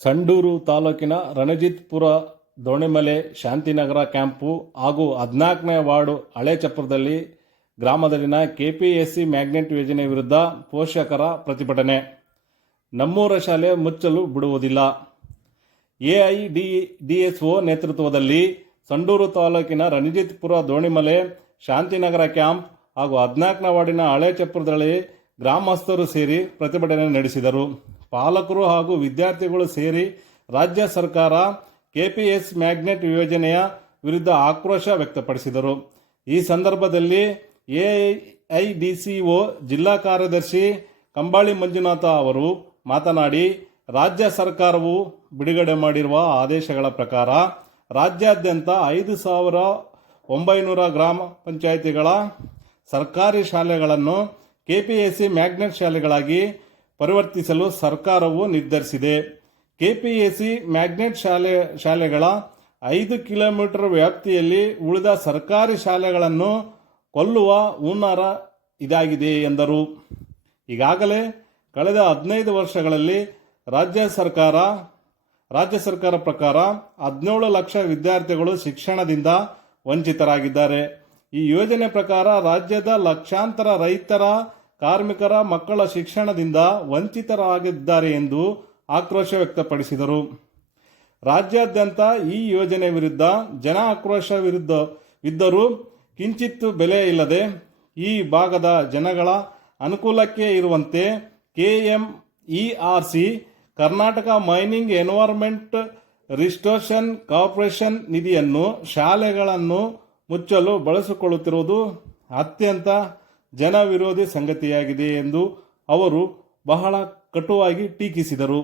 ಸಂಡೂರು ತಾಲೂಕಿನ ರಣಜಿತ್ಪುರ ದೋಣಿಮಲೆ ಶಾಂತಿನಗರ ಕ್ಯಾಂಪು ಹಾಗೂ 14ನೇ ward ಹಳೇಚಪ್ರದಲ್ಲಿ ಗ್ರಾಮದಲ್ಲಿನ KPSC magnet ಯೋಜನೆ ವಿರುದ್ಧ ಪೋಷಕರ ಪ್ರತಿಭಟನೆ. ನಮ್ಮೂರ ಶಾಲೆ ಮುಚ್ಚಲು ಬಿಡುವುದಿಲ್ಲ. ಎಐಡಿಎಸ್ಒ ನೇತೃತ್ವದಲ್ಲಿ ಸಂಡೂರು ತಾಲೂಕಿನ ರಣಜಿತ್ಪುರ ದೋಣಿಮಲೆ ಶಾಂತಿನಗರ ಕ್ಯಾಂಪ್ ಹಾಗೂ 14ನೇ ವಾರ್ಡಿನ ಹಳೇಚಪ್ರದಲ್ಲಿ ಗ್ರಾಮಸ್ಥರು ಸೇರಿ ಪ್ರತಿಭಟನೆ ನಡೆಸಿದರು. ಪಾಲಕರು ಹಾಗೂ ವಿದ್ಯಾರ್ಥಿಗಳು ಸೇರಿ ರಾಜ್ಯ ಸರ್ಕಾರ ಕೆಪಿಎಸ್ ಮ್ಯಾಗ್ನೆಟ್ ಯೋಜನೆಯ ವಿರುದ್ಧ ಆಕ್ರೋಶ ವ್ಯಕ್ತಪಡಿಸಿದರು. ಈ ಸಂದರ್ಭದಲ್ಲಿ ಎಐಡಿಸಿಒ ಜಿಲ್ಲಾ ಕಾರ್ಯದರ್ಶಿ ಕಂಬಾಳಿ ಮಂಜುನಾಥ ಅವರು ಮಾತನಾಡಿ, ರಾಜ್ಯ ಸರ್ಕಾರವು ಬಿಡುಗಡೆ ಮಾಡಿರುವ ಆದೇಶಗಳ ಪ್ರಕಾರ ರಾಜ್ಯಾದ್ಯಂತ 5,900 ಗ್ರಾಮ ಪಂಚಾಯಿತಿಗಳ ಸರ್ಕಾರಿ ಶಾಲೆಗಳನ್ನು ಕೆಪಿಎಸ್ಸಿ ಮ್ಯಾಗ್ನೆಟ್ ಶಾಲೆಗಳಾಗಿ ಪರಿವರ್ತಿಸಲು ಸರ್ಕಾರವು ನಿರ್ಧರಿಸಿದೆ. ಕೆಪಿಎಸ್ಸಿ ಮ್ಯಾಗ್ನೆಟ್ ಶಾಲೆಗಳ 5 ಕಿಲೋಮೀಟರ್ ವ್ಯಾಪ್ತಿಯಲ್ಲಿ ಉಳಿದ ಸರ್ಕಾರಿ ಶಾಲೆಗಳನ್ನು ಕೊಲ್ಲುವ ಹುನ್ನಾರ ಇದಾಗಿದೆ ಎಂದರು. ಈಗಾಗಲೇ ಕಳೆದ 15 ವರ್ಷಗಳಲ್ಲಿ ರಾಜ್ಯ ಸರ್ಕಾರ ಪ್ರಕಾರ 17 ಲಕ್ಷ ವಿದ್ಯಾರ್ಥಿಗಳು ಶಿಕ್ಷಣದಿಂದ ವಂಚಿತರಾಗಿದ್ದಾರೆ. ಈ ಯೋಜನೆ ಪ್ರಕಾರ ರಾಜ್ಯದ ಲಕ್ಷಾಂತರ ರೈತರ, ಕಾರ್ಮಿಕರ ಮಕ್ಕಳ ಶಿಕ್ಷಣದಿಂದ ವಂಚಿತರಾಗಿದ್ದಾರೆ ಎಂದು ಆಕ್ರೋಶ ವ್ಯಕ್ತಪಡಿಸಿದರು. ರಾಜ್ಯಾದ್ಯಂತ ಈ ಯೋಜನೆ ವಿರುದ್ಧ ಜನ ಆಕ್ರೋಶವಿದ್ದರೂ ಕಿಂಚಿತ್ತು ಬೆಲೆ ಇಲ್ಲದೆ ಈ ಭಾಗದ ಜನಗಳ ಅನುಕೂಲಕ್ಕೆ ಇರುವಂತೆ KMERC Karnataka Mining Environment Restoration Corporation ನಿಧಿಯನ್ನು ಶಾಲೆಗಳನ್ನು ಮುಚ್ಚಲು ಬಳಸಿಕೊಳ್ಳುತ್ತಿರುವುದು ಅತ್ಯಂತ ಜನವಿರೋಧಿ ಸಂಗತಿಯಾಗಿದೆ ಎಂದು ಅವರು ಬಹಳ ಕಟುವಾಗಿ ಟೀಕಿಸಿದರು.